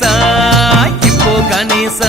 గణేశ ఇప్పో గణేశ.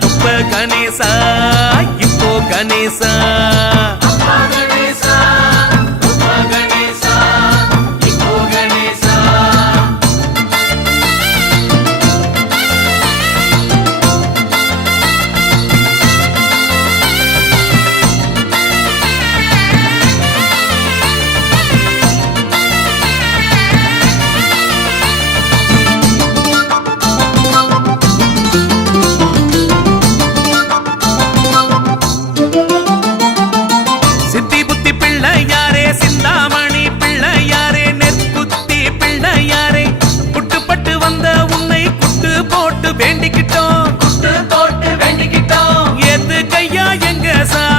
ತುಪ್ಪ ಕನಿಸಾ cabeza